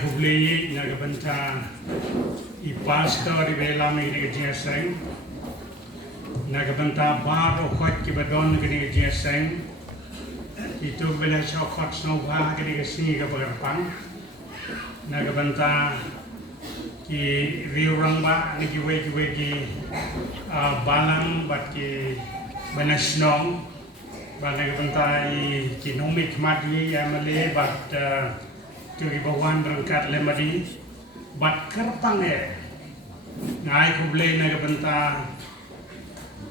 kubli nagabanta ipastor di belam ini jeseng nagabanta baro khot kibadon ini jeseng itu bela chokot snova ini kesini kabarpang nagabanta ki riurang ba ni kiwe ki balang bat ki banasnong ba nagabanta ki nomik madli amale bat Jadi bawan berangkat lemari, bat kerpang ngai kublai naga benta,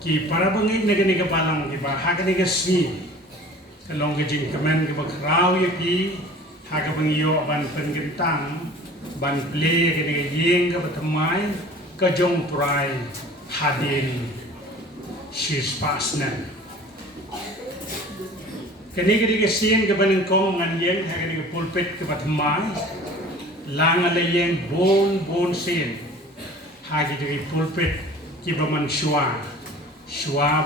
ki para bangit naga naga balang ki bahag naga sni, kalong kejing kemen ki bakrau ya ki, haga bangiyo ban penggentang, ban play ki naga yeng ka batamai, kejong Trai hadin, she's pasnan. Kini siang ke banengkong ngan yang hari ke pulpit ke batmai lang ala yang bon sen hari dari pulpit ki baman shwa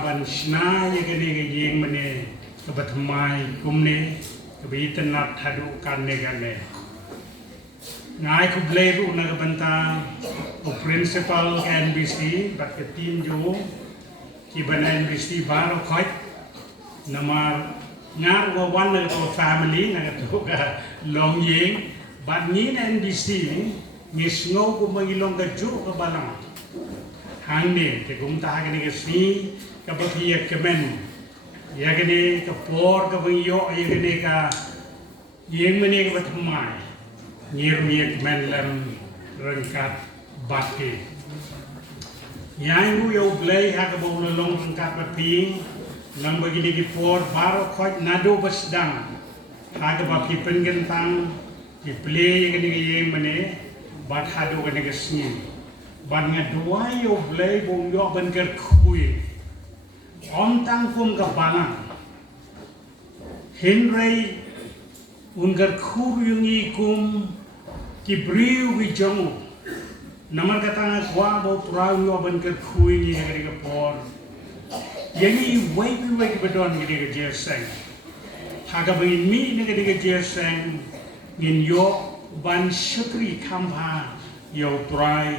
ban shna ya kini yang mene ke batmai kumne ke bitan nat hadu kanne ngai ku bleru na ke banta o principal NBC bat ke team jo ki ban NBC baro khoi namar ngar wa one na to family na to ka long yeng bat ni NBC ngis ngo ko mangilong ka ju ka balang hang ne te kum ta ga ni ka si ka ba phi ka men ya ga ni ka por ka bang yo ya ga ni ka yeng mene ka bathmai ngir mi ka men lam rangkat bat ke yang yo blai ha ka bo long rangkat ba phi Lang bagi di por baru kau nado besdang, haga bagi penggentang, di play yang ni mana, bat hado kan ni kesini, bat ngadua yo play bung yo bengker kui, tang pun kebalang, Henry ungker kui yung ikum, kibriu bijong, namar kata gua bau Trai yo bengker kui ni hari ke por. Yang ini wai bedon gini ke jeseng, haga bagi mi ni ke jeseng, ngin yo ban syukri kampa yo Trai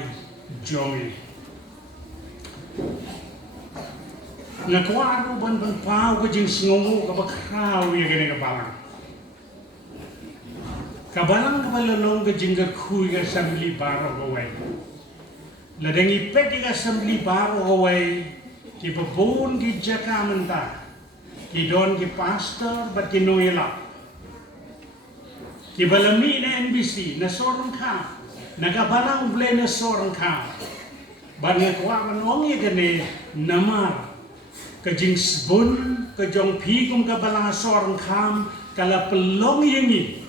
joy. Ngakwa aku ban pau ke jing sengongu ke bakrau ya gini ke balang. Kabalang ke balalong ke jing ke kui ke assembly baro ke wai. Ladengi pek ke assembly baro ke wai. Ki babon ki jaka menta, ki don ki pastor bat ki noela, ki balami na NBC na Sohryngkham, nagabalang blay na Sohryngkham, bat ngakwa manong ya gane namar, kajing sbun kajong pigum kabalang Sohryngkham kala pelong yengi,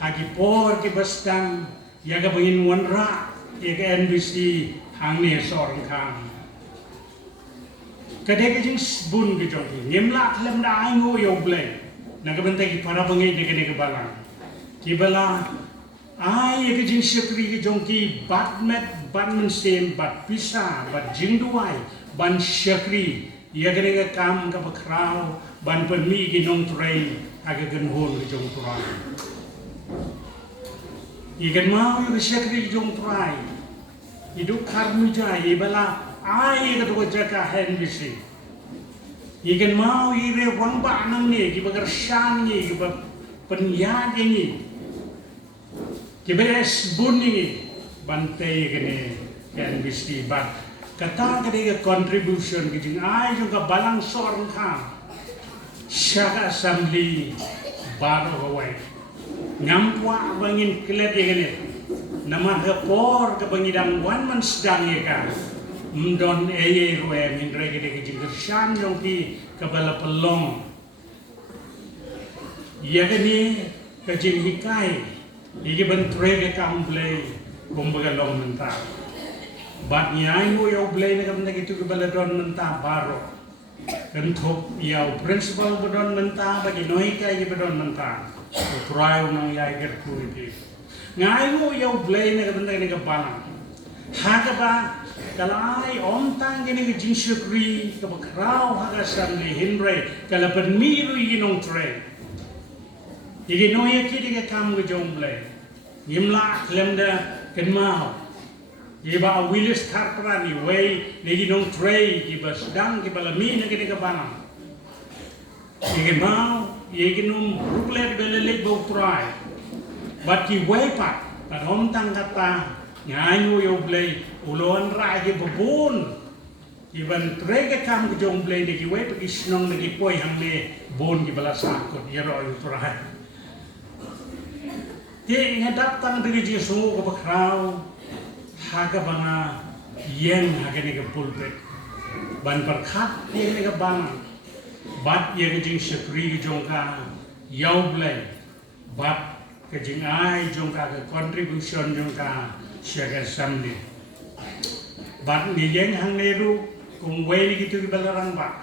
hagi por ki bastang, yaga bangin wanra, yaga NBC hangni Sohryngkham. Kadang kejeng bun kejong ni, nyemlak lem dah aingo yo blay, nagabentai ki para bangai dek balang, ki bala, ai kejeng syukri kejong ki bat mensen bat pisa bat jingduai ban syukri, ia kene kam ka bakrau ban permi ki nong Trai aga genhon kejong Trai, ikan mau yo syukri kejong Trai, hidup karmu jai bala. Ai ka to jaka NBC ikan mau ire wang ba nang ni ki bagar shan ni ki ba penyag ni ki beres bun ni bantai kene NBC bat kata ke contribution ki jing ai jung ka balang Sohryngkham syaka assembly baro hawai ngam kwa bangin klet kene nama hepor ke bangidang wan man sedang ye ka Mdon ruwe min rege de jingershan yong ki kabala pelong. Ya gani kajing hikai, iki bentre ke kamblay kumbaga long menta. Bat nyai mo yaw blay na kamna gitu kabala don menta baro. Kentup yaw principal bedon menta bagi noi kai ki bedon menta. Trai nang yai gerku iki. Ngai mo yaw blay na kamna ni kabalang. Haga ba kalai tang gini ke jinsyukri ke bakrau haga samli Henry kala permiru nong Trai. Iki noya kiri ke kam ke jomble. Ngimla lemda kenmau. Iba Willis Tarprani way negi nong Trai iba sedang iba lami negi nega banam. Negi mau negi nong ruklet belelek bau Trai. But ki way pat but hom tang kata nyanyo yo blay ulon raje babon. Iban Trai ke kam ke jong blay negi way pergi senong negi poi hang le bon ki bala sakut yero yo Trai. Ti ngadap tang degi Jesu ke bakrau. Haga banga yang haga ni ke pulpit, ban perkat yang ni ke bang, bat yang jeng sekri jongka yau blay, bat ke jeng ai jongka ke contribution jongka siaga samdi, bat ni yang hang neru kung way ni gitu balarang ba,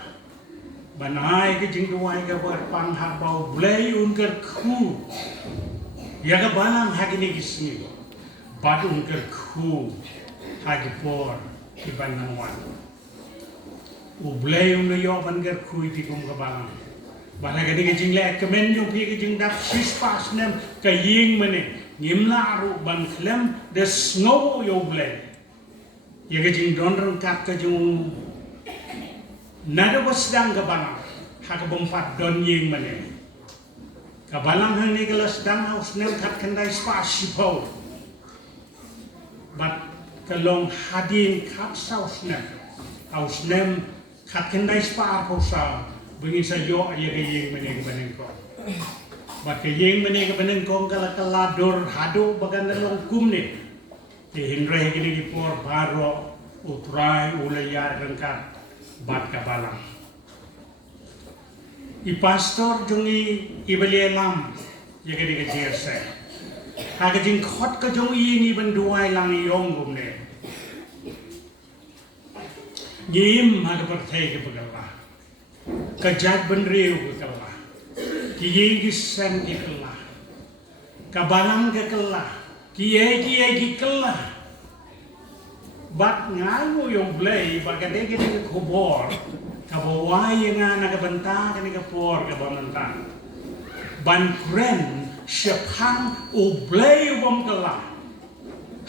ban ai ke jeng duai ke buat pang habau blay unker ku, ya ke balang haga ni kisni. Bat unker ku hagi por di banangwan. Ublay yo banker ku di kum kabalang. Bala gadi ke jing le kemen yung pi ke jing dap sis pas nem ke ying mene ngimla aru ban klem de snow yo blay. Ya ke jing don rengkat ke jing nada wasdang kabalang. Hagi bompat don ying mene. Kabalang hang ni kelas dang haus nem kat kendai spas sipau. But kalong hadin kat sausnem, hausnem kat kendai spa posa, bengin sayo ya kayeng meneng benengkong. But kayeng meneng benengkong kala hado bagan dalong kumne, kehinre kini dipor baro utrai ulaya rengkat bat kabalang. I pastor jungi ibeli lam ya kini kejerse. Haga jing khot ka jong ini benduai lang yong gumne. Ngim haga perthai ke pagala. Kajat benriu ke kala. Kiye gisem ke kala. Kabalang ke kala. Kiye ki kala. Bat ngayo yung blay bagade ke ke kubor. Kabawai nga nagabanta ke por ke bamantang. Ban kren Syapang ublay ubam kala,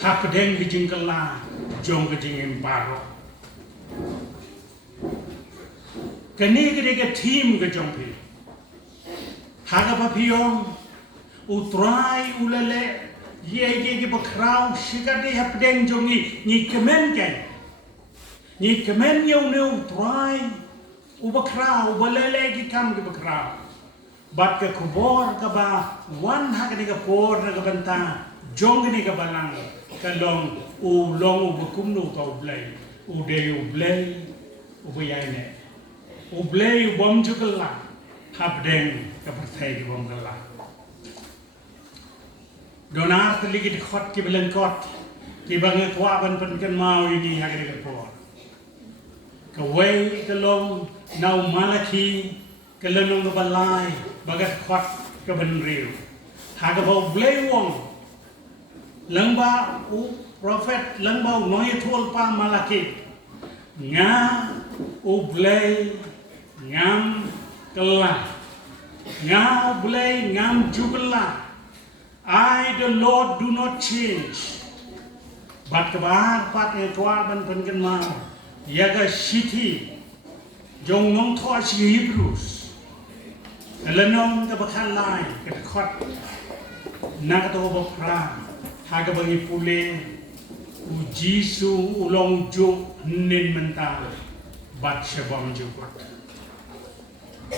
hapedeng bijing kala, jong kejing emparo. Kani kedega tim kejongpi, haga papiyong, utrai ulale, ye bakrau, shikade hapedeng jongi, ni kemen ken, ni kemen yaw ne utrai, ubakrau, ubalele gikam ke bakrau. Bat ke kubor ke ba wan hak ni ke por na ke banta jong ni ke balang kalong ulong ubukum nu ka ublay ude ublay ubuyay ne ublay ubom jukala habdeng ke perthai di bom kala donar teligit khot ki belengkot ki bange kwa ban pen kan mau ini hak ni ke por ke way kalong nau malaki kelenong ke balai bagat khot ke benriu haga bau blay wong langba u prophet langba noi thol pa malaki nga u blay ngam kala nga u blay ngam jugla I the Lord do not change but kabar pat e twa ban pen kan ma yaga city jong ngong tho si Hebrews Elenong ke bakan lain ke khot nak to bopra haga bagi pule u Jisu ulong ju nin mental bat sebam jukot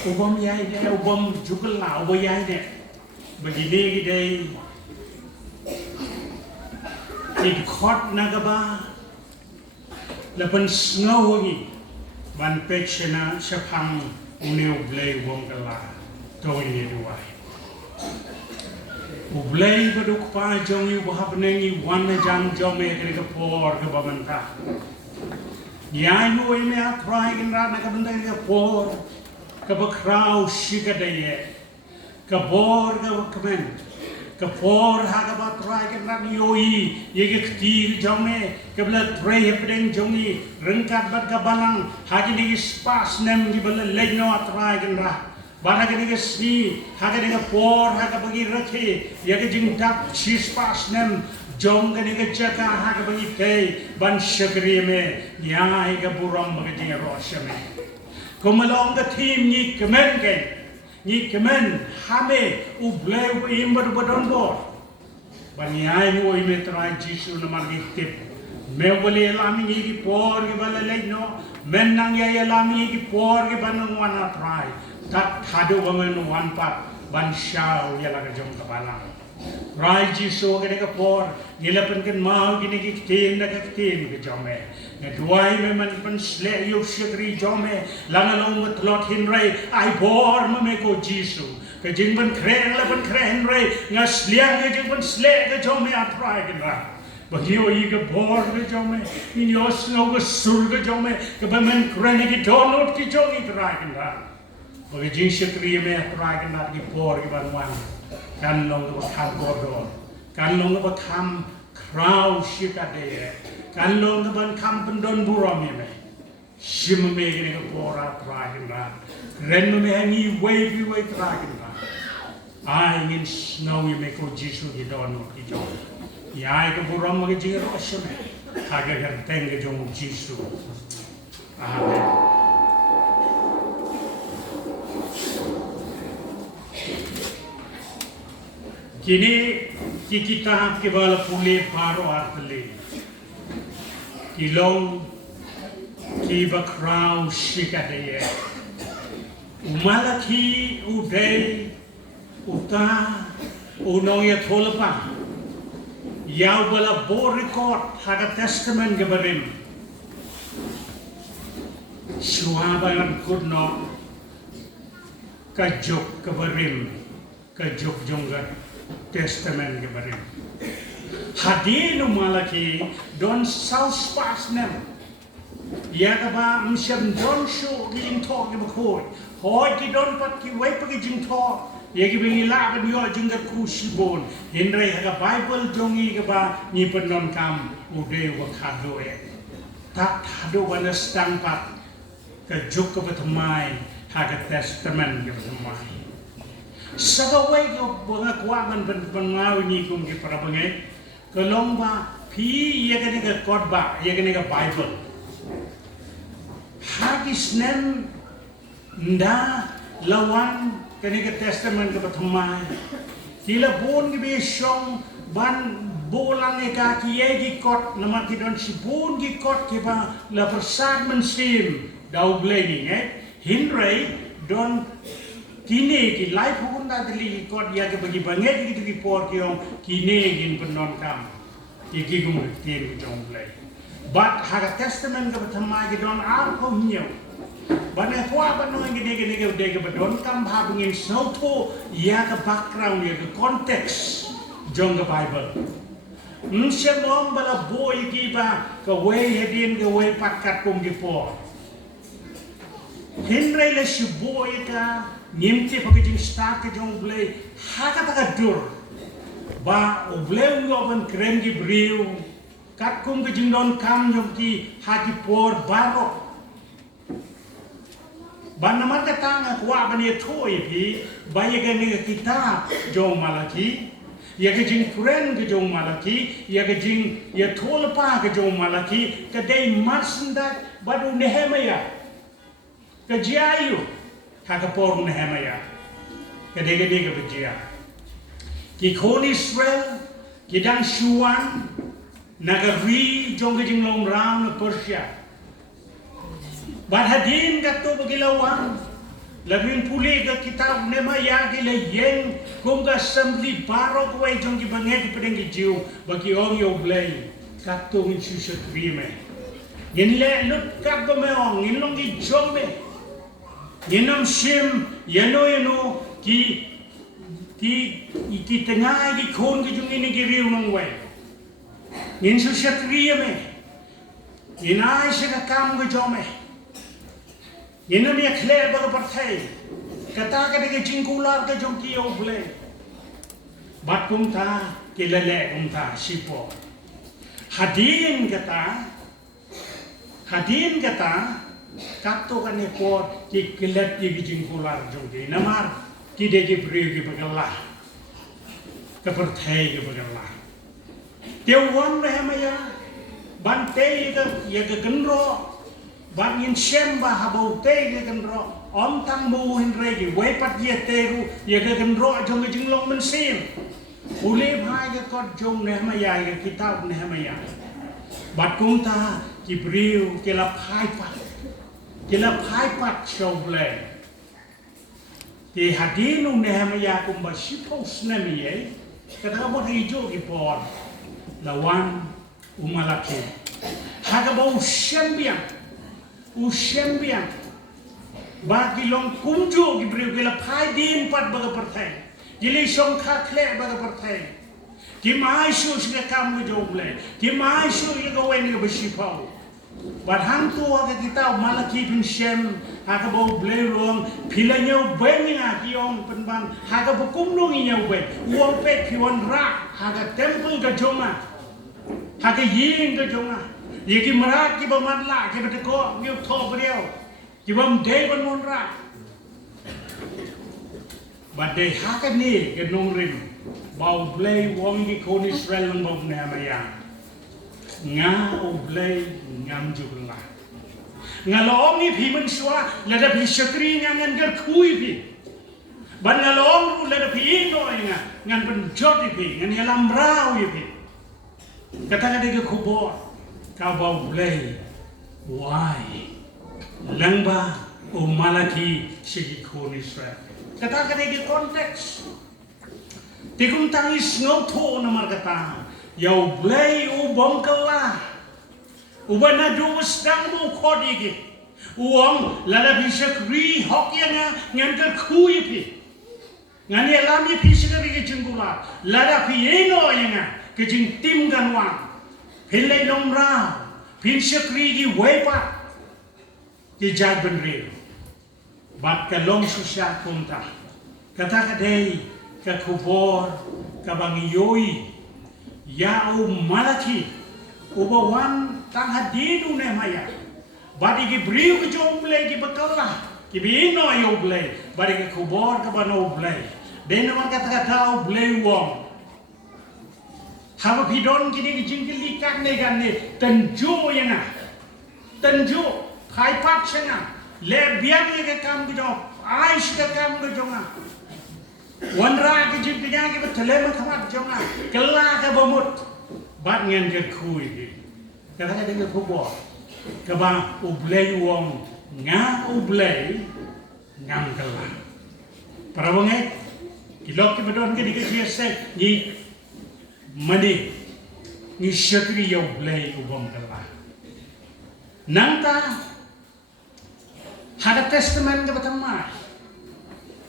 ubom yai de ubom jukal la ubo yai de begini gidai it khot nagaba lepen snow ni ban pechena sepang uneu blay wong kala Tawin ni duwai. Ublay baduk pa jong yu bahap nengi wana jang jong me kene ke por ke bamanta. Ya yu me a trai kin ra na ka banda ke por ke bakrau shika daye. Ke por ke kemen. Ke por ha ka ba trai kin ra yoi ye ke ktir jong me ke bla trai hepdeng jong ni rengkat bat ka balang ha ki ni spas nem di bala legno a trai kin ra. Bara ka ni si ha ka ni por ha ka bagi rakhe ya ka jing dap chis pas nem jong ka ni jaka ha ka bagi kai ban shakri me ya ai ka buram bagi jing roshame komalong ka team ni kemen kai ni kemen hame u bleu imber badon bor bani ai mo ime trai jisu na mar tip me bole lami ni ki por ki bala le no men nang ya lami ki por ki banang wana trai tak hadu bangen wan pat ban shau ya la jong kapala rai jisu ke ka por nilapan kan mau gini ki tin na ka tin ke jome ne duai me man pan sle yo shikri jome langalong matlot hinrai ai por me ko jisu ke jing ban kren la ban kren rai ngas liang ke jing ban sle ke jome atrai ke ra bagi oi ke por ke jome in yo snow ke sur ke jome ke ban kren ke donot ki jong itrai ke ra bagi jing shikri me atrai ke na ki por ke ban wan kan long ke kham godon kan long ke kham krau shikade kan long ke ban kham pendon buram me shim me ke por atrai ke ra ren me ni wave atrai ke ra ai ngin snow ye me ko jisu ki donot ki jong ya ke buram ke jing ro shme kage kan teng ke jong jisu amen. Kini kita ke bala pule paro artale kilong ki ba crown shikade umalaki udai uta unong ya tholpa yaw bala bo record haga testament ke barim shuaban kudno kajok ke barim kajok jongga testament ke barim hadinu malaki don south pas nem ya ka ba msham don show ging talk ke bakoi hoy ki don pat ki wai pa ki jing talk ye ki bingi la ban yo jing ga ku shibon hinrai ha bible jongi ke ba ni penon kam ude wa khado e tak khado wan stang pat ka juk ke batmai ha ka testament ke batmai sagawai ko bunga kuaman ban ngau ni kum ki para bangai kelong ba phi ye ka ni ka kod ba ye ka ni ka bible hagis nem nda lawan ka ni ka testament ka batmai kila bon ki be shong ban bolang e ka ki ye ki kod nama ki don si bon ki kod ki ba la persad men sim dau blaming hinrai don kini ki life hunda dali kod ya ke bagi banget gitu ki por ki ong kini gin penon kam iki gum tin ki jong play but haga testament ke pertama ki don ar ko nyo bana kwa banong gini de ke bedon kam ha bungin sauto ya ke background ya ke context jong ke bible mong bala boy ki ba ke way hedin ke way pakat kum ki por hinrai le shi boy ka nimti packaging start ke jong blay haka taka dur ba obleu ngoban krem ki briu kat kum ke jing don kam jong ki haki por baro ban namar ka tanga kwa ban ye thoi pi ba ye ga ni kita jong malaki ye ke jing kren ke jong malaki ye ke jing ye thol pa ke jong malaki ka dei marsnda badu nehemaya ka jiayu haka por Nehemia kadege bejia ki khon Israel ki dan shuan nagari jong ke jing long ram na Persia ban hadin ka to bagilawan labin puli ka kitab Nehemia ki le yeng kum ka assembly barok way jong ki banget pedeng ki jiu bagi ong yo blay ka to in susut rime yin le lut ka ba me ong in long ki jong me yenam sim yano ki tengah ki khon ki jung ini ki riu nong wai yin su shakriya me yinai se ka kam ke jome yenam ya khle ba par thai kata ka de jingkular ke jong ki o ble bat kum tha ki lele kum tha sipo hadin kata kato kan ni pot ki kelet ki jing polar jong ki namar ki de ki brio ki bagala ka perthai ki bagala teu wan me maya ban te ye ka genro ban yin shem ba habau te ye genro om tang mu hin re ki we pat ye te ru ye ka genro jong ki jing long men sim ule bhai ka kot jong ne maya ye kitab ne maya bat kum ta ki brio ki la phai pat Kylla pat shoble. Di hadinu nehemaya kumba shipos nemiye. Kata mo hijo ipor lawan umalaki. Hagaba usyembiang. Bagi long kumjo gibriu Kylla pai din pat baga pertai. Gili song kakle baga pertai. Kimai shu siga kamu joble. Kimai shu yiga weni bashipau. But hang tu aga kita malaki pin shem aga bau blay ruang pila nyau beng nga kiong penban aga bukum nung nyau beng uang pe pion rak aga temple ka jonga aga yin ka jonga yeki merak ki bamadla ki beteko ngiu tho beriau ki bam dei ban mon rak but dei haga ni ke nong rim bau blay wong ki kon Israel bau na maya nga oblay ngam jugla nga loong ni phi man swa la da phi shakri nga ngan gar khui phi ban nga loong ru la da phi no nga ngan ban jot phi ngan ya lam rau phi kata ka de ko bo ka ba oblay why langba o malaki sigi khon Israel kata ka de context tikum tangis ngau tho na mar kata Yau blay ubom kala, ubana duwas dang bu kodi ki, uang lada bisa kri hokya ngantar kui pi, ngani alami pi sekali ke jengkula, lada pi eno yang ke jeng tim ganwang, pilai nomra, pin sekri ki wepa, ki jag benril, bat kalong susah kunta, kata kadai ke kubor, ke bangiyoi. Ya malaki ubawan tang hadinu ne maya badi ki briu ki joble ki bakalla ki bino yo ble badi ki kubor ka bano ble den man kata ble wong haba pidon ki ni jingli kak ne gan ne tenjo yana tenjo khai pat changa le biang ne ka kam ki jo aish ka kam ki jonga Wanra ke jin pinya ke betele man khamat jonga kela ka bomut bat ngen ke khui ki kata ka de ko bo ka ba ublei wong nga ublei ngam kala para bonge kilok ke bedon ke dike se ni mani ni shakri yo ublei ubom kala nangta hada testament ke batama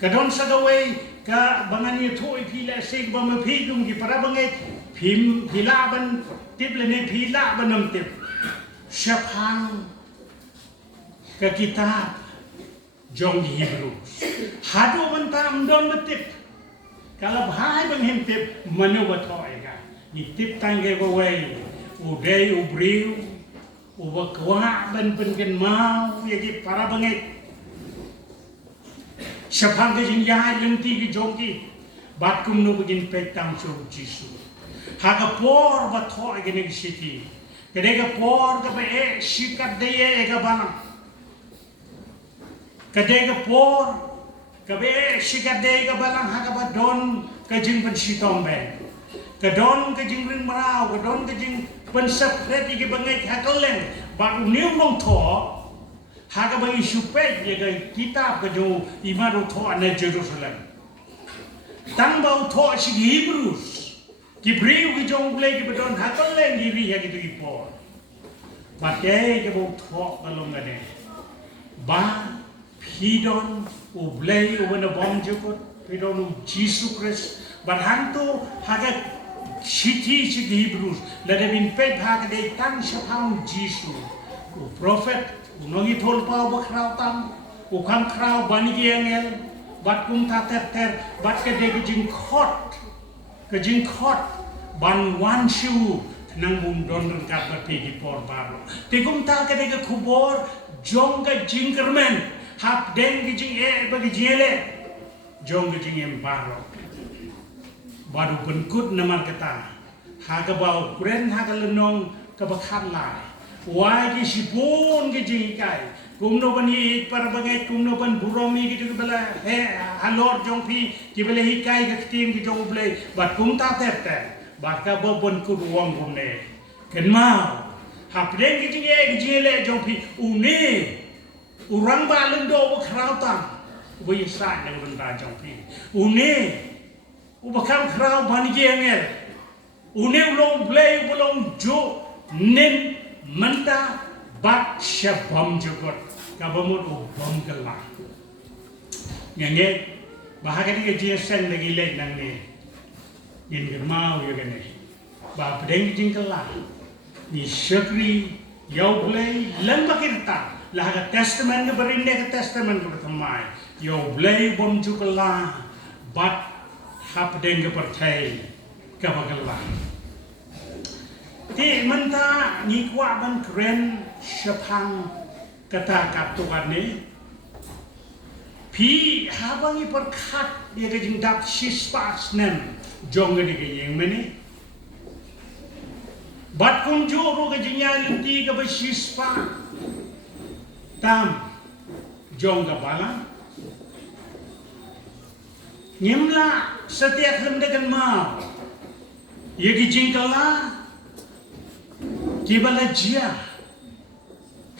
kadon sagawai ka bangani thoi phila sing bam phi dung ki para bangai phim phila ban tip le ne phila banam tip shaphang ka kitab jong Hebrew hadu ban tam don batip kala bhai bang him tip manu bathoi ka ni tip tang ge go wei u dei u briu u bakwa ban pen ken mau ye ki para bangai Shapang ke jing yai lengti ki jongki bat kum no begin pek tang cho jisu haga por ba tho ge ne siti kede ga por ga be shikat de ye ga bana kede ga por ga be shikat de ga bana haga ba don ka jing ban sitom be ka don ka jing ring marau ka don ka jing ban sapret ki bangai hakaleng ba niu long tho Haga bagi supaya jaga kitab kejo imaru tho ane Jerusalem. Tang bau tho si Hebrews. Kibriu ki jong boleh ki bedon hakal leng diri ya gitu ipor. Pakai ke bau tho kalong gade. Ba pidon ublei ubana bom jukut pidon u Jesus Christ. Barhang tu haga siti si Hebrews. Lada bin pet haga de tang siapang Jesus. U prophet Unongi thol pau bakrau tam, ukam krau bani giangel, bat kum ta ter, bat ke de jing khot, ban wan shu, nang mundon rengkat berpigi por baru. Tegum tak kedega kubor jong ke jingkermen hap deng ke jing bagi jele jong ke jing baru. Baru benkut namar kata haga bau kren haga lenong ke bakat lai. Wai ke sipun ke jing ikai. Kumno bani para bagai kumno ban buromi gitu bela halor jong pi ki bela hikai ke tim ki jong blai bat kum ta tete bat ka bo bon ku wong kum ne ken mau hap deng ki jing le jong pi une urang ba lendo bo krau tam bo yisa ne urang da jong pi une ubakam krau bani ge ngel une ulong blai ulong jo nen menta bat syabam jokot kabamut ubam kelah nyange bahagia ni jesen lagi lek nang ni yin germau ya gane ba pedeng jing kelah ni syakri yau blai lembak kita lah ka testament ke berinde ke testament ke bertemai yau blai bom juklah bat hap deng ke pertai ke bagalah ti menta ni kwa ban kren syapang kata katuan ni pi habangi perkat dia ke jing dap sispas nem jong ke yang meni bat kum joro ke jing yang ti ke besispa tam jong ke balang nyemla setiap lem dekan mau ye ke jing kala kibala jia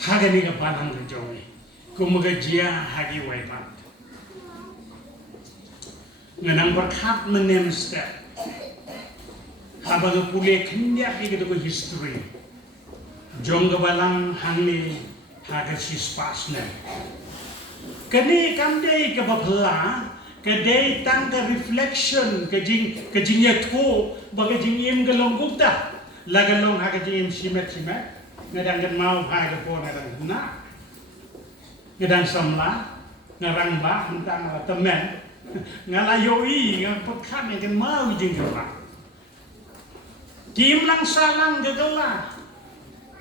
haga ni ka balang ke jongi kumaga jia hagi waipat nganang berkat menem step habaga pule kendia ki ke history jong ke balang hangni haga sispas ne kani kamdei ke bapla kedai tang ke reflection ke jing ya tho baga jing im ke longgukta lagalong haga jing simet ngadang kan mau hai ke pon ngadang guna ngadang samla ngarang ba tentang temen ngalayoi ngang pekat kan mau jing gerak kim lang salang gegela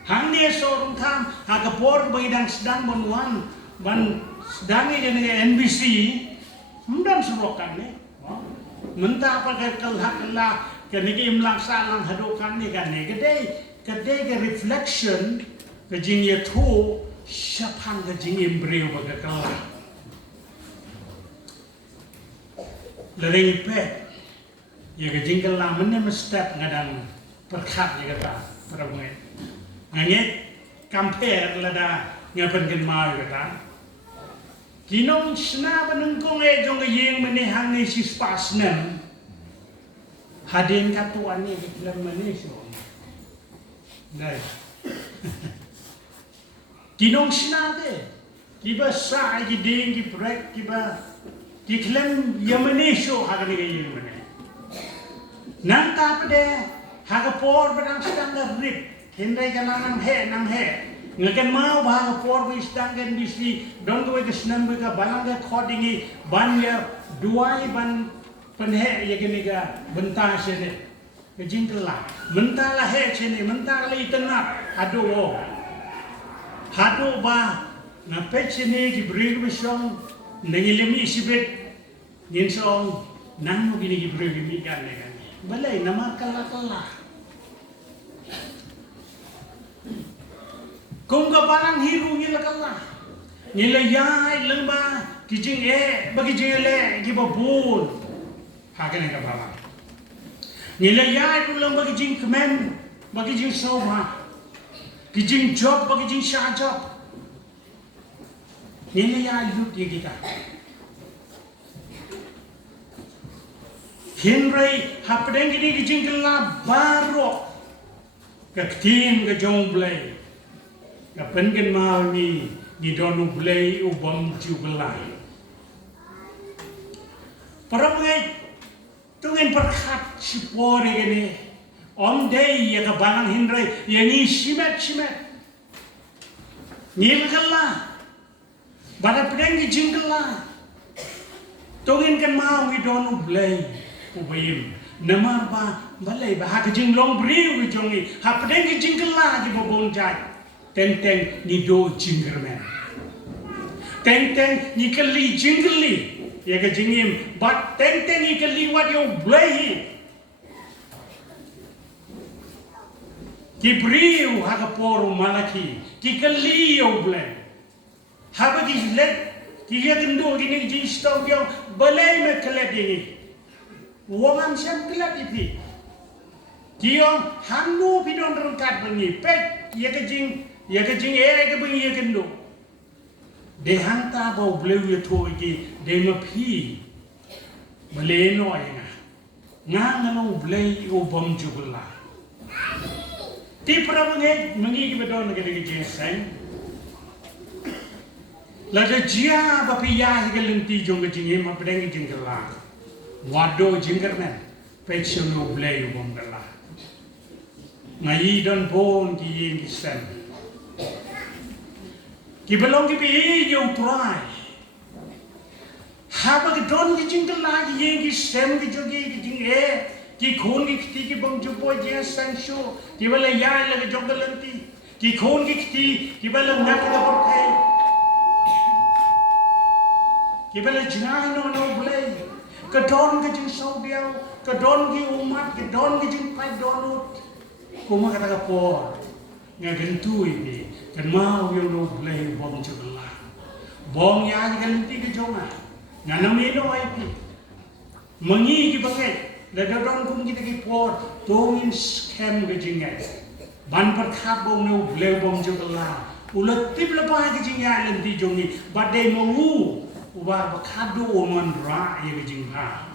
hang dia Sohryngkham haga por bagidang sedang bonwan ban sedang ini dengan NBC mendam surokan ni mentah apa ke kelah keniki imlang salang hadukan ni kan ni kedai ke reflection ke jing ye tu syapang ke jing embryo baga kalah lereng pet ye ke jing kalah menem step ngadang perkat ye kata para bungai ngangit compare lada ngapen ken mau kata kinong sna benengkong jong ke yeng menehang ni sispas nem hadin katuan ni ke dalam manisyo Dai. Kinong sinade. Kiba sa ay ding ki break kiba kiklem yamanisho haga ni gayin mane. Nang tapade haga por badang sedang rip. Hindai kanang nang he. Ngakan mau haga por bi sedang kan bisi don ko ke senam ka balang ka codingi ban ya duai ban penhe ya gini ga bentar sene. Kejing kelah, mentala he cini, mentala i tengah, hado ba, ngapai cini kiberi besong, nengilemi sibet, ninsong, nang begini kiberi mikan ni kan, balai nama kelah. Kung kaparang hiru ngila kelah, ngila yai lembah, kijing bagi jele kibabun, hakan yang kaparang. Nilayay ko lang bagi jing kemen, bagi jing sawma, kijing job, bagi jing job. Nilayay yut ya kita. Henry hapadeng gini kijing kelab baru, kaktin ke jong blay, kapen mau ni donu blay ubam jubelai. Para mengai tungin perkat si pore gini om day ya ka balang hindray ya ni simet nil kala bada pedeng gi jingkala tungin kan mau i donu blay ubayim namar ba balai ba hak jing long briu jongi hak pedeng ki jingla di bobong jai teng ni do jingerman teng ni kali jingli ya ka jingim but teng ni kali what you blay ki briu hak poru malaki ki kali you blay hak ki let ki ya kendo gini jing stop yo balai me kala dingi Wongam siam kelak itu, kiong hangu pidon rengkat bengi pet ya kejing bengi ya kendo. De hanta bau bleu ya tu iki de mapi meleno ya ngalo blei ubam jubla. Ti pra mengi ki bedon ke de jing sang. Lada jia bapi ya ke lenti jong ke jing ma pedeng jing kela. Wado jingerman pensiono blay ubom gala ngai don bon ki yin ki sen ki belong ki bi yo try haba ki don ki jingala ki yin ki sem ki jogi ki jing ki khon ki bang jo boy je sang sho ki bala ya la ki jogalanti ki khon ki bala nak ka por thai ki bala jina no blay Kedon ke jing saudiau, kedon ke umat, kedon ke jing pai donut. Kuma kata kapor, ngagentu ini, kan mau yang no play bom jubla, bom ya ganti ke jonga, ngana meno aipi, mengi ke bagai, ledon kum kita ke por, tongin scam ke jingai, ban perkat bom no play bom jubla, ulat tip lepas ke jingai ganti jongi, badai mau. Ubar bakado oman ra ye jingha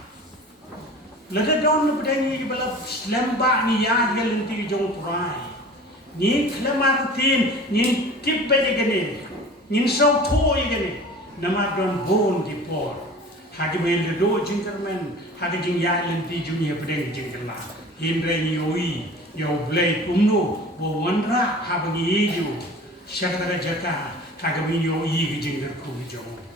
lada don pedang ni balap lamba ni ya galenti jong Trai ni klamatin ni tipe ye gene ni so to ye gene nama don bon di por hagi bel do jingerman hagi jing ya lenti jung ye pedang jingla hindre ni oi yo blay umno bo wanra habagi ju syakara jaka hagi yo i jinger ku jong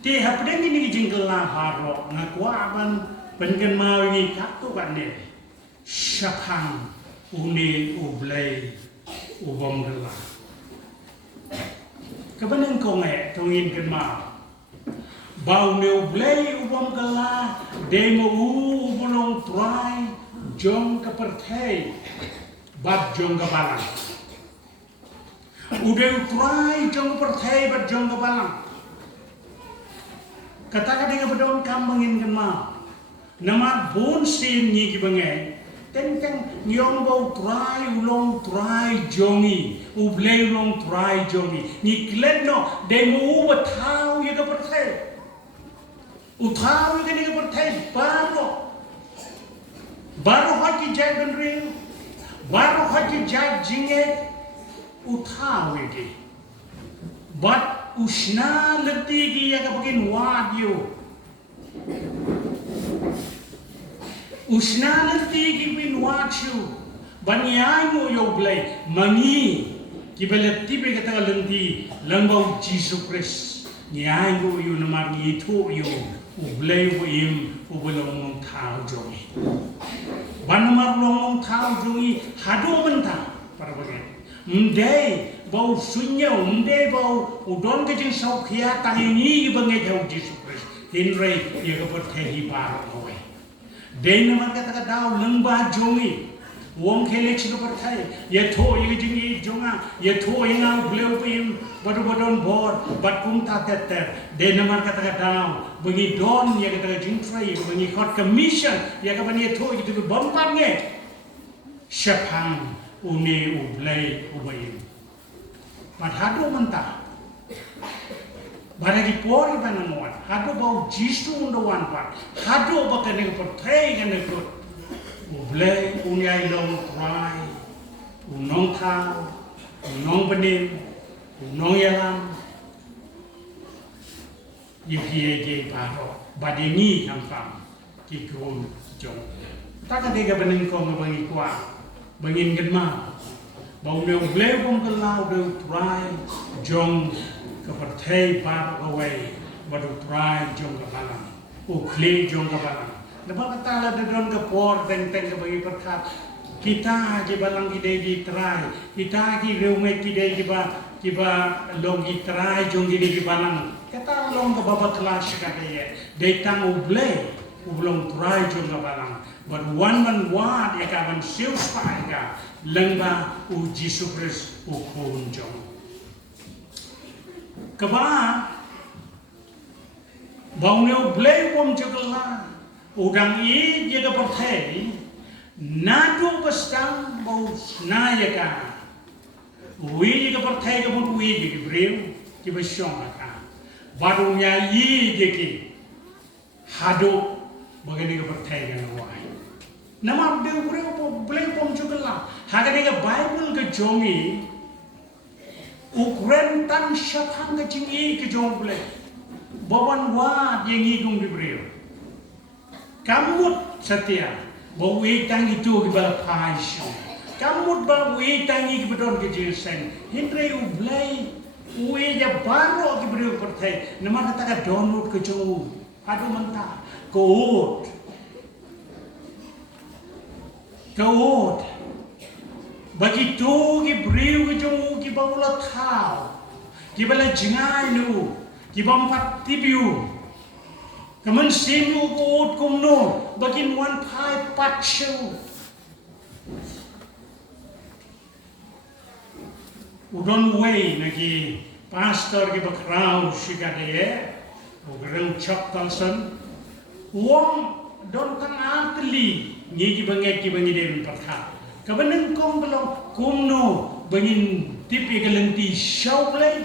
Ti hapdeng ini jingla haro ngakwa ban pengen mau ini katu kan ne syapang uni ublay ubom gela kebeneng konge tongin ken mau bau ne ublay ubom gela demo ubulong Trai jong ke perthai bat jong ke balang udah Trai jong ke perthai bat jong ke balang Kata-kata yang berdon kambangin kema, nama bon sin ni kibangai, tentang nyong bau Trai ulong Trai jongi, ublay ulong Trai jongi, ni kledno demo ubat tahu ya kepercaya, utahu ya kepercaya baru hati jai benring, baru hati jai jinget, utahu ya but usna letigi ya kapakin wadyo usna letigi pin wadyo banyai mo yo blay mangi kibalati be kata lenti lambau Jesus Christ nyai go yo namar ni to yo ublay wo im ubulong thao jongi banmar long thao jongi hado menta para bagai mdei bau sunya bau udon ke jing sau khia tangi bangai jauh Jesus Christ hinrei ye ke perthehi par howe dei nama kata dau lengba jongi wong khelek ke perthai ye tho ye jing jonga ye tho ye ngau bleu pim badon bor bat kum ta teter dei nama kata dau bengi don ye kata jing Trai bengi khot commission ye ka bani tho ye tu bompat nge syapang uni ublay ubayim But hado manta, barang ipori bananguan, hado bau jisu undawan pat, hado bakan yang pertai kan ikut, ublay unyai long Trai, unong thao, unong benim, unong yalam, yukiye paro, badini kamfam, kikun jong. Takkan tiga bening kau ngebangi kuah, bangin gemar. Bau neu bleu bom kelau deu Trai jong ke perthai par away badu Trai jong ke balang ukli jong ke balang Dapat kata lah don ke por teng-teng ke bagi berkat. Kita ki balang ki dei ki trai, kita ki reumet ki dei ki ba long ki trai jong ki dei ki balang. Kata long ke baba kelas ka dei. Dei tang ublong trai jong ka balang. But one man wa dia ka ban siu spai ka lengba u Yesus Kristus u kun jong. Kaba bang ne ublei pom jogla. Udang i dia ka perthei nadu pastang bau nayaka. Wi dia ka perthei ka bun wi dia ki breu ki ba shong ka. Baru nya i dia ki hado bagani ka perthei ka wai. Nama dia breu po blei pom jogla. Hagani ka Bible ka jongi ukren tan syapang ka jingi ka jong blei. Bawan wa dia ngi dung di breu. Kamut setia, bawa itang itu ke bala paisyo. Kamut bawa itang itu ke bedon ke jesen. Hindre ublai, ueja baru ke beriu pertai. Nama kata download ke jauh, aduh mentah, keut, bagi tu ke beriu ke jauh ke bawa tahu, ke bala jengai nu, ke bampat tibiu. Kaman simu kuot kumno bagin one pipe patsyo. Udon way nagi pastor ki bakraw sigade ugreng chap talsan wong don kan atli ngi ki bangi den patha. Kaban kong belong kumno bagin tipi galenti shawplay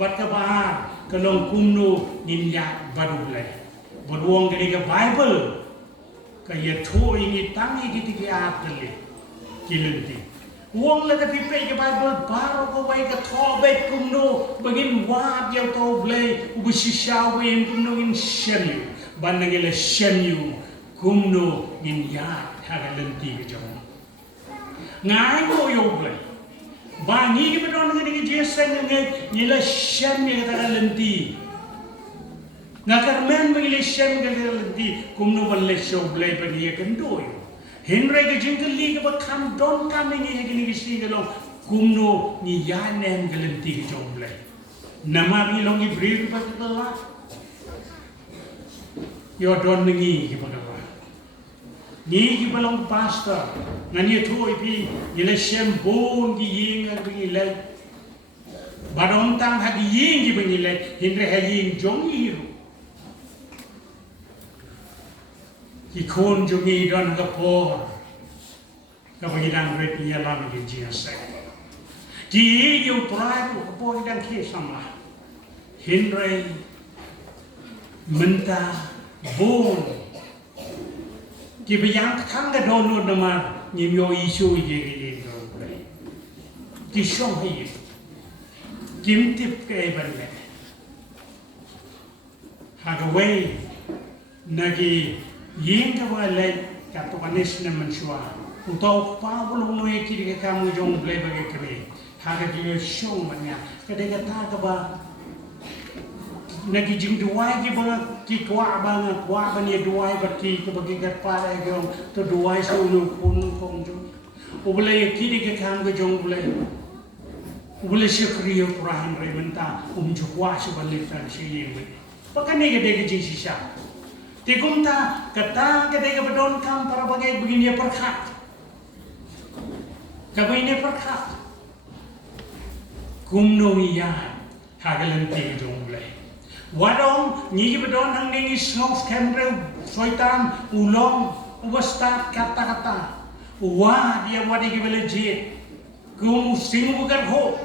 bat kabahar kalong kumno ninja badublay. Berwong dari ke Bible, kaya tu ini tangi kita kiat dulu, kilenti. Wong lagi pipe ke Bible baru kau baik ke tobek kumno, bagin wad yang tau blay, ubisisau yang kumno in shenyu, bandang ele shenyu, kumno in yat haga lenti ke jom. Ngai ko yo blay, bangi ke bedon ke jesen ngai nila shenyu haga lenti. Nakar men mengilisyan gagal di kumno balesyo blay pagi kendoy. Henry ke jingkeli ke bakam don kami ni hagini gisi galong kumno ni yanem galenti ke joblay. Nama bilong ibril patala. Yo don mengi ke patala. Ni ke balong pastor ngani tu ipi ilisyan bon ki ying bingilay. Badong tang hagi ying ki bingilay Henry haging jong iru. Ikon jungi don kapor kapagidang red niya lang di jiasay. Di yung Trai ko kapor idang kisama. Henry menta bon. Kibayang kanga dono naman nimyo isu yegi don play. Kisong hiyo. Kimtip kay banle. Hagaway nagi Yin ka ba lay katukanis na manswa. Utaw pa bulong no eki di kamu jong blay bagay kami. Haga di show man niya. Kadang kata ka ba nagijing duway ki ba kikwa ba niya duway ba ki kabagi para yung to duway sa ulo punong kong jong. Ubulay eki di kamu jong blay. Ubulay siya kriyo kurahan ray menta jukwa siya balitan siya yin. Pagkani ka degijing siya. Tikumta kata kedai bedon kam para bagai begini perkat. Kabini perkat. Kumno iya hagalenti jongle. Wadong ni bedon hang ningi Sohryngkham soitan ulong ubastat kata-kata. Wah dia wadi gibelejit. Kum sing bukan ho.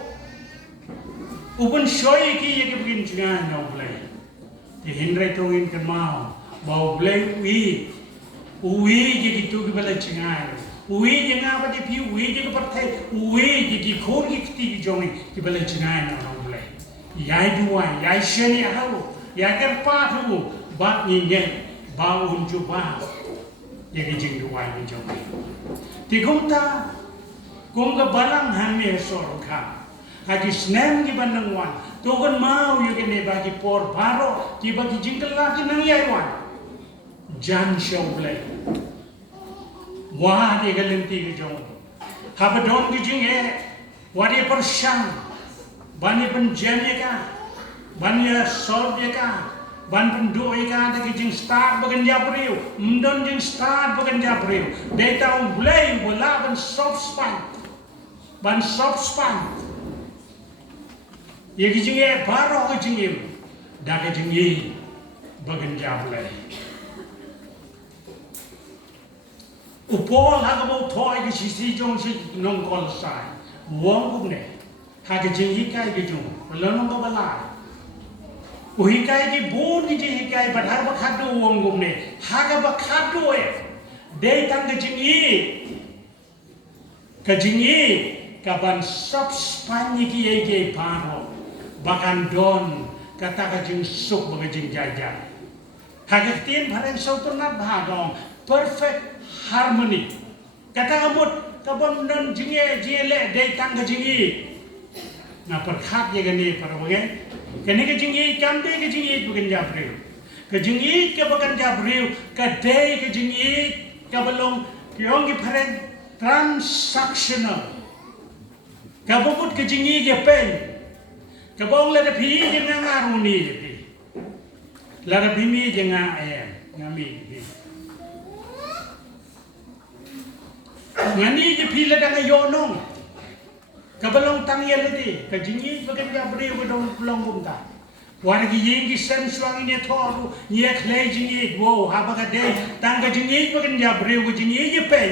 Upun shoy ki ye begin jangan jongle. Ti Henry tongin kan mau. Bau blay uwi jadi tu kibala cengai, uwi jangan apa dia uwi jadi pertai, uwi jadi kor kita jongi kibala cengai na bau blay. Yai dua, yai sheni ahlu, yai kerpa tu, bat nyenye, bau unjuk bau, jadi jeng dua ni jongi. Tikum ta, kum ke balang hamil Sohryngkham. Hagi snem ki bandang wan, token mau yuke ne bagi por baro ki bagi jingkel lagi nang yai wan. jan show play wah dia galenti ke jong habadon ke jing wadi persyang bani penjam ya ka bani solve ya ka ban penduk ya ka ada ke jing start bekerja beriu mendon jing start bekerja beriu dia tahu boleh bola ban soft span ya ke jing baru ke jing dah ke jing bekerja boleh upol hagabo toy ke sisi jong si nong kol sai wong kum ne ha ke jing hikai ke jong belon ko balai uhikai ke bon ni hikai badhar bakhadu wong kum ne ha ga bakhadu de tang ke jing ka ban sop span ni ki ye paro bakan don kata ke jing suk ba ke jing jaja ha ke tin bhareng sautunat bhadong perfect harmony kata ngamut kabon dan jile dai tang ke jingi na perkhat ye gani parwange kene ke jingi kamde ke jingi bukan jabril ke jingi ke bukan jabril ke dai ke jingi ke belum yong ki paren transactional kabut ke jingi ke pen kabong la de pi je ngaruni je pi la de pi mi je ngami ngani je pila dang yonong kabalong tangyel di ka jingi bagan ga bri ko dong long bumta wargi yengi sem swang ni thoru ni khle jingi wo ha baga de tang ka jingi bagan ga bri ko jingi je pen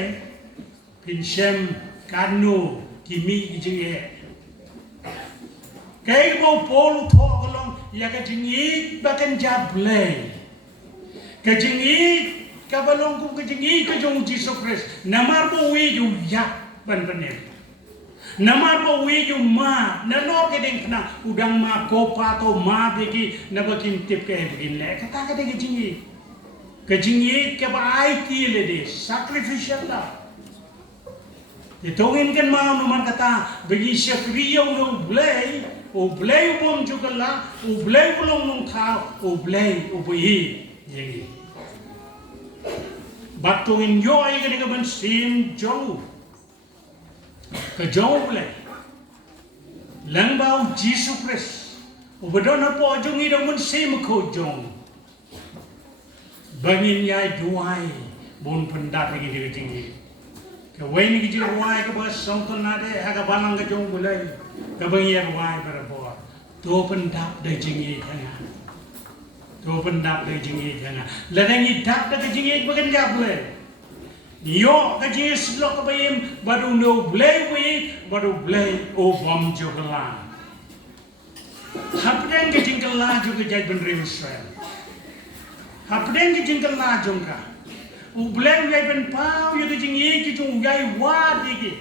pin sem kanu kimi jingi kai bo polu tho kolong ya ka jingi bagan ja ble ka jingi kabalong kum kejingi kejong Jesus Christ namar bo wi yu ya ban banem namar bo wi yu ma na no ke ding na udang ma ko pa to ma beki na bakin tip ke begin le kata ka de kejingi ke ba ai ki le de sacrificial la itongin kan ma no man kata begi syakriyo no blay bom jugala o blay bolong nong tha o blay o bui yengi batungin yo ay gani ka ban sim jong ka jong boleh lang bau Jesus Christ ubadon na po jong ida mun sim ko jong bangin yai duai bon pendat lagi di tinggi ka wen gi ji duai ka bas song ton na de ha ka balang ka jong boleh ka bang ya duai para bo to pendat de jingi thanga to pendap de jingi thanga ladangi dak de jingi bagan ja boleh yo ka ji slok bayim badu no boleh wi badu boleh o bom jogla hapden ke jingla juga jaj ben Israel hapden ke jingla jongka u boleh jaj ben pau yo ke jingi ki jong gai wa digi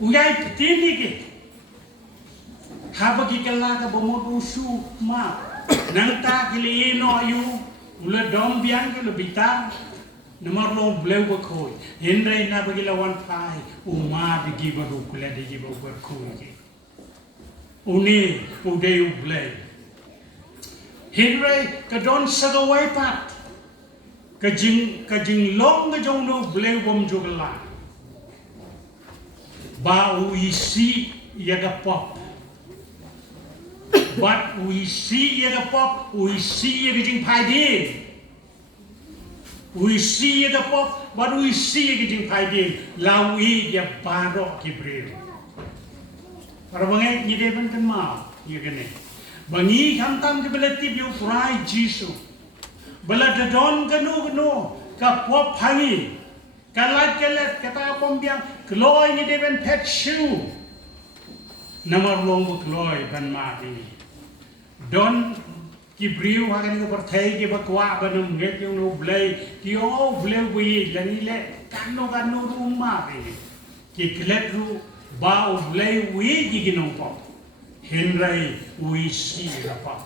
u gai petini ke habagi kala ka bomot usu ma nang ta kili no yu ula dom biang ke lebita nomor long bleu ko khoi henrai na bagi lawan pai uma digi baru kula digi baru khoi ke uni ude u bleu henrai ka don sagawai pat ka jing long ka jong no bleu bom jogla ba u isi ya ga pop but we see ye the pop, we see ye getting paid in. We see ye the pop, but we see ye getting paid in. Lawi ye baro kibril. Para bangai ni depan kan mau ye kene. Bangi kamtam ke belati biu Trai Jesus. Bela dadon kanu ka pop hangi. Kalat kata pombiang kloy ni depan pet shoe. Namar long kloy ban ma ini. Don kibriu hagan ko perthai ke bakwa banum nget yung no blay ki o blay wi lani le kanu ruma ki klet ru ba o blay wi gi ginong po henrai wi si ga pa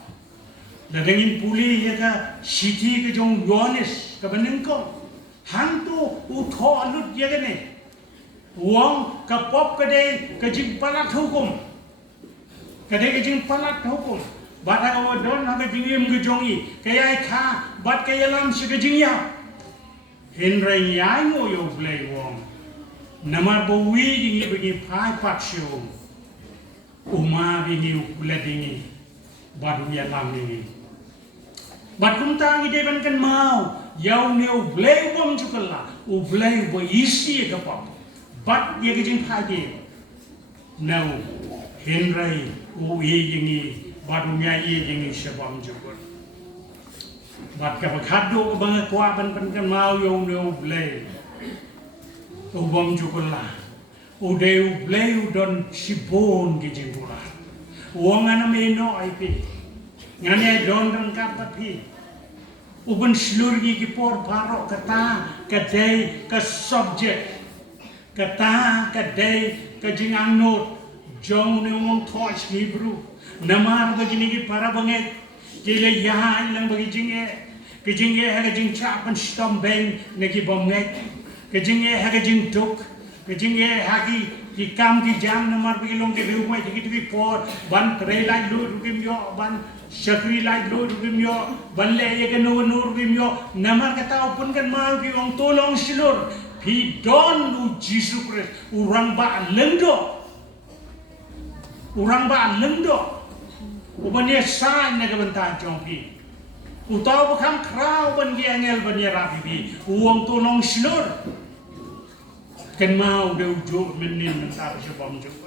la dengin puli ya ka siti ke jong yones ka baneng ko hang tu u tho alut ya ga ne wong ka pop ka de ka jing palat hukum ka de ka jing palat hukum bat aga don aga jingim ge jongi kaya kha bat kaya lam sig jingya henrai yai ngo yo blai wong namar bo wi jingi bagi phai pat sho uma bingi uladingi badu ya lam ni bat kum ta ngi de ban kan mau yau neu blai wong chukalla u blai bo isi ga pa bat ye ge jing phai de nau henrai u ye jingi badu nya ye jingi shabam jukul bat ka khadu bang kwa ban kan mau yo neu blai u bom jukalla u de blai u don sibon ge jingula wong ana me no ai pe ngane don dan ka pi u ban slur gi por paro kata kadai ka subject kata kadai ka jingang not jong ne ngom thoch Hebrew namar ga jini gi para banget kile ya lang bagi jinge ke jinge ha ga jing cha pan stom beng ne gi bom ngai ke jinge ha ga jing tuk ke jinge ha gi kam gi jam namar bagi long ke ru mai gi por ban tre lai lu gim yo ban shakri lai lu gim yo ban le ye ke no nur gim yo namar kata upun kan mau gi ong tolong silur pi don u Jesus Christ urang ba lendo ubanya sai na gabantan jongpi utaw bakam kraw ban gi angel ban ya Rev.B.P uang tolong silur kan mau de ujo menin mentar sebam jong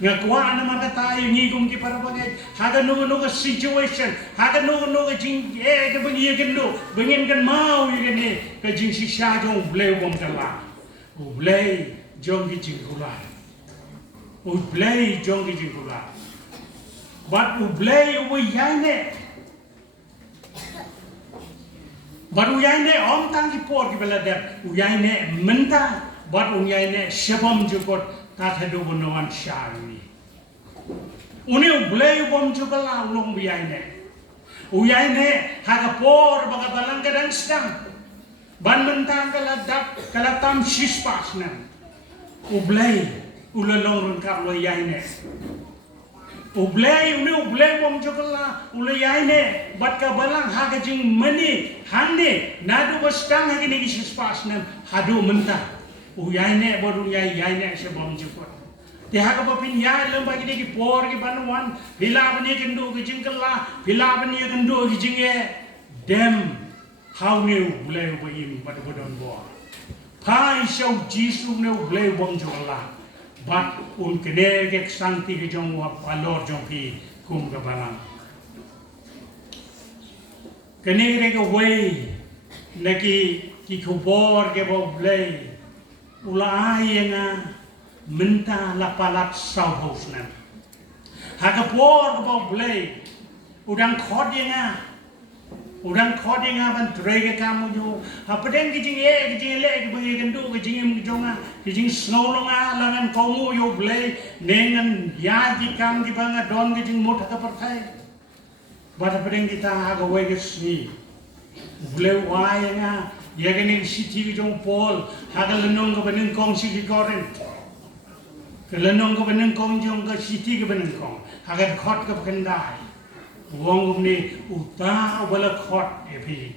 ngakwa na makata ngi gum ki para bagai haga no ka situation haga no ka jing ke ban ye kan do bengin kan mau ye kan ne ka jing si sha jong blai wong kala u blai jong gi jing kula u blai jong gi jing kula bat u blai u yai ne bat u yai ne om tang ki por ki bela der u yai ne menta bat u yai ne shabam jukot ta thadu bonawan shari uni u blai u bom jukala long bi yai ne u yai ne haga por baga balang kadang sedang ban mentang kala dak kala tam shispas na u blai u lolong run kap lo yai ne ublay bom jokala ulayai ne bat ka balang haga jing mani hande nadu bastang hagi negi sispas nam hadu menta uyai ne bodu yai ne se bom jokot te haga bapin yai lem bagi negi por ki banwan bila bani kendo ki jingkala bila bani kendo ki jinge dem how ne ublay boyim badu bodon bo pai shau jisu ne ublay bom jokala bat un kene ke santi ke jong wa palor jong pi kum ka balang kene ke way naki ki khobor ke bo blay ulai nga menta la palat sau hos nan ha ka por bo blay udang khod nga ban Trai ke kamu jo ha pedeng ki jing le ki bagi kendu ki jing jonga ki jing snolonga langan komu yo blai nengan ya ji kam ki banga don ki jing mot ka perthai bata pedeng kita ha ga we ke sni blai wai nga ya ke ni city ki jong pol ha ga lenong ka beneng kong si ki koren ke lenong ka beneng kong jong ka city ka beneng kong ha ga khot ka kendai wong ni uta ubala khot epi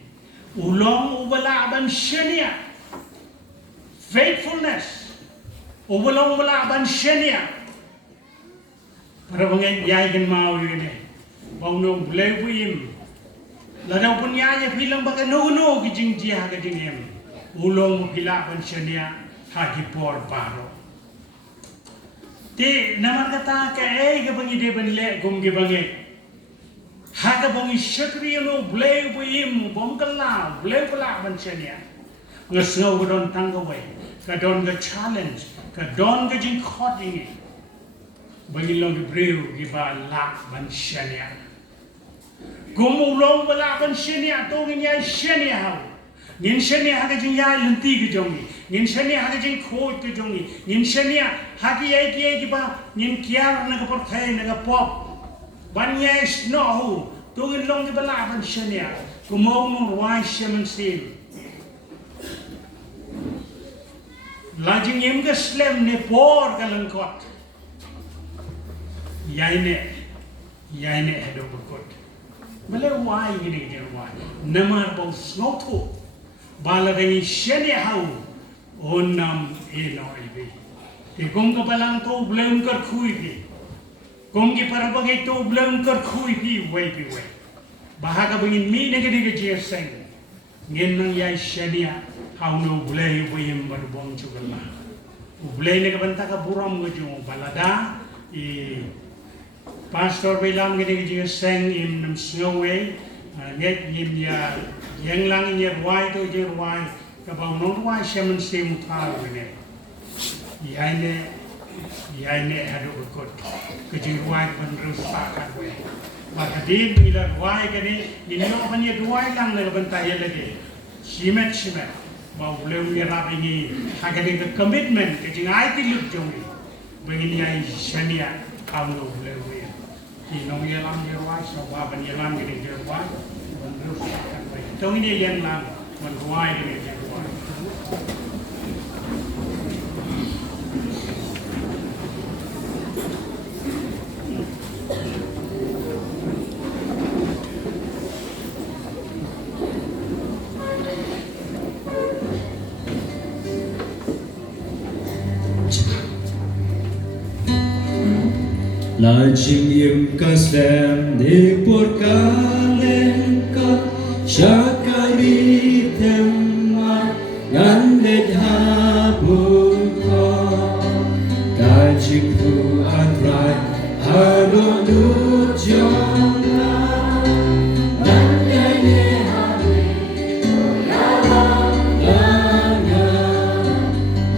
ulong ubala ban shenia faithfulness ubala ban shenia para bangai yai kan mau ni bang no blai buim ladang pun yai pilang baga no ki jing dia ga jing em ulong pila ban shenia hagi por baro te namar kata ka ga bangi de ban le gum ge bangai haga bongi shakri no blai buim bom kala blai kala ban chenia ngasau don tangga we ka don ga challenge ka don ga jing khotting bangi long breu gi ba la ban chenia gomu long bala ban chenia to ngi ya chenia ha nin chenia haga jing ya lenti gi jongi nin chenia haga jing khoi gi jongi nin chenia hagi ai gi ba nin kiar na ga por thai na ga pop ban yes no hu tungin long di bala ban shania kumong wai shaman sim lajing yem ga slem ne por galan kot yai ne yai ne hado berkot mele wai gini gini wai namar bau snotho bala dengan shani hau onam eno ibe ikong kapalang to belum kerkui pi kong ki para bagai to belum kerkui pi wai bahaga bengin mi negeri kecil seng ngenang yai shania hau no bulai wayem berbong cugala bulai ne kabanta ka buram ngejung balada pastor bilang gini gini seng im nam snowe nget nim ya yang lang ni ruai tu je ruai kabau non ruai shaman sim thar ne yai ne hadu berkot kecil ruai pun rusak kan we maka din bila ruai kini no hanya ruai lang ne kabanta ya lagi simet mau boleh mengira ini agak ada commitment kecil ai tiluk jong begini yai shania kau no boleh thì nông nghiệp làm nhiều quá, sau ba bên nhiều làm cái này nhiều quá, mình rất là cần phải trong cái này dân làm mình hoài cái này nhiều quá. La chim ka slem de por kalen ka shakari temma gandet habun ka kajiku atrai hado du jona nanyane habe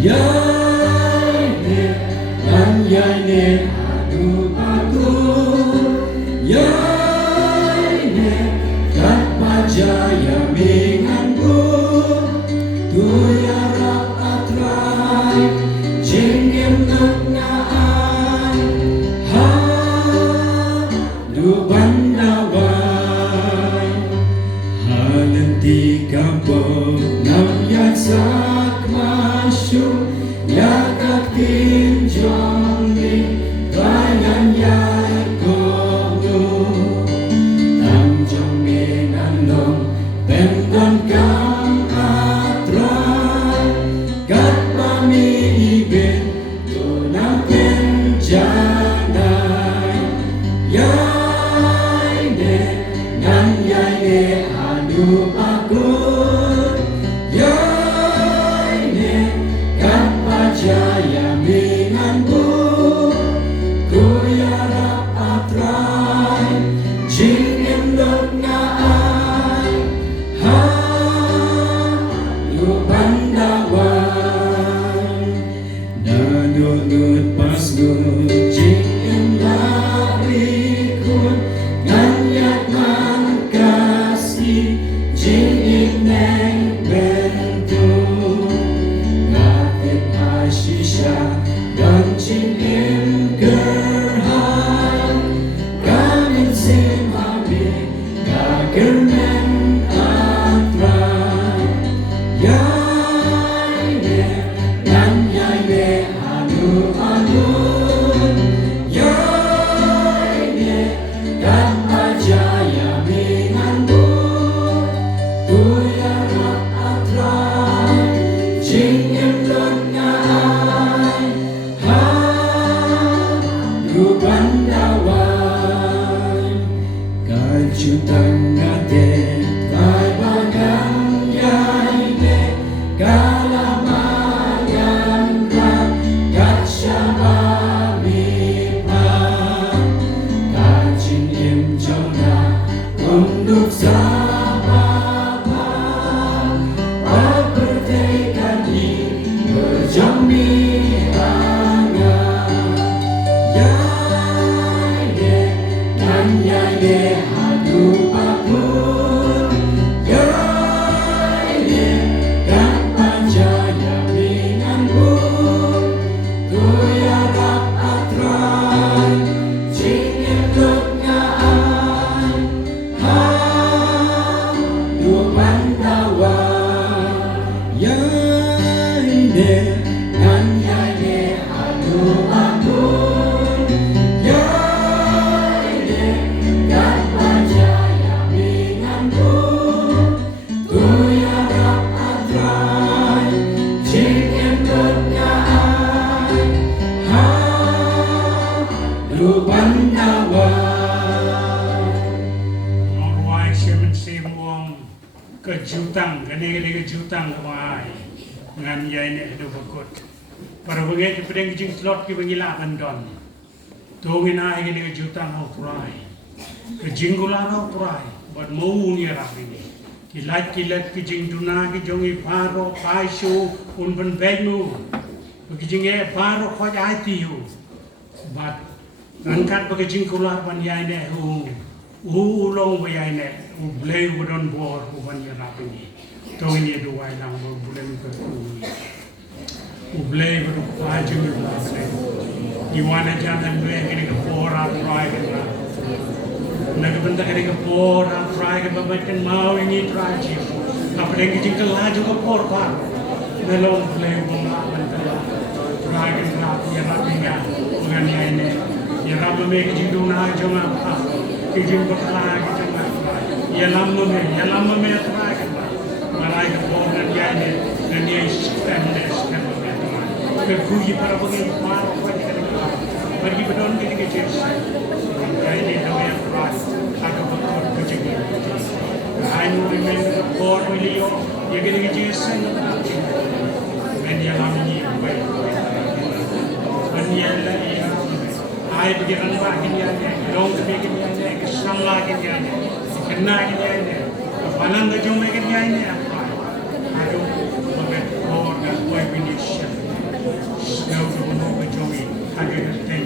ya nanyane Jaya menganku tu ya rap atrai jengem ngaan ha du bandawai halenti kampo nam ya sak masuk ya kakin jomli bayan ya Pendon kam atrai kat pami ibin tunang penjandai yai ne ngan yai ne adu akut yai ne kat pajaya minganku ku yarap atrai jingem lot ngaan Danunut pas jing larikun nganyat mangkasi jing neng bentu ngatit asisha dan jing gerhan kamin sim habi kagermen atrai Kajutan ngadet Trai bagang yai ne kalamayan ka Rev.B.P Kajin im jona unduk sababa Pertekan di berjami Yeah. jutang kan ini jutang kemai ngan ya ini ada berkut para bagai di pedang jing slot ki bangila bandon tongin ai ini jutang au Trai ke jinggulan au Trai buat mau ni rap ini kilat ki jing duna ki jongi paro paisu un ben benu ki jing e paro ko ai tiu bat angkat bagi jinggulan ban ya ini ulong bayai ne ulay udon bor uban ya rapini to ini dua lang bulan berkuni ulay beru paju ne diwana jangan gue kini ke pora Trai kan nak benda kini ke pora Trai kan babatkan mau ini Trai ji apa yang kijing kelaju ke por par nelong ulay bunga benda Trai kan ya rapinya dengan ya ini ya rapi me kijing duna joma apa kijing berkelah kijing berkelah ya lama me Trai kan marai ke bawah dan ya ini dan dia standes kan ke kuji para bagi para bagi bedon kini kecil ya ini namanya Trai ada betul kijing hanya memang ke bawah milio ya kini kecil sen dan ya lama ni baik dan ya lagi ai berjalan bagi dia dong bagi dia kesal lagi dia kena dia palang gejong lagi dia ini apa aduh bagai orang boy finish snow to no gejong ada ten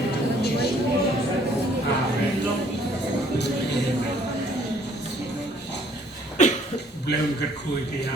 belum kerkui dia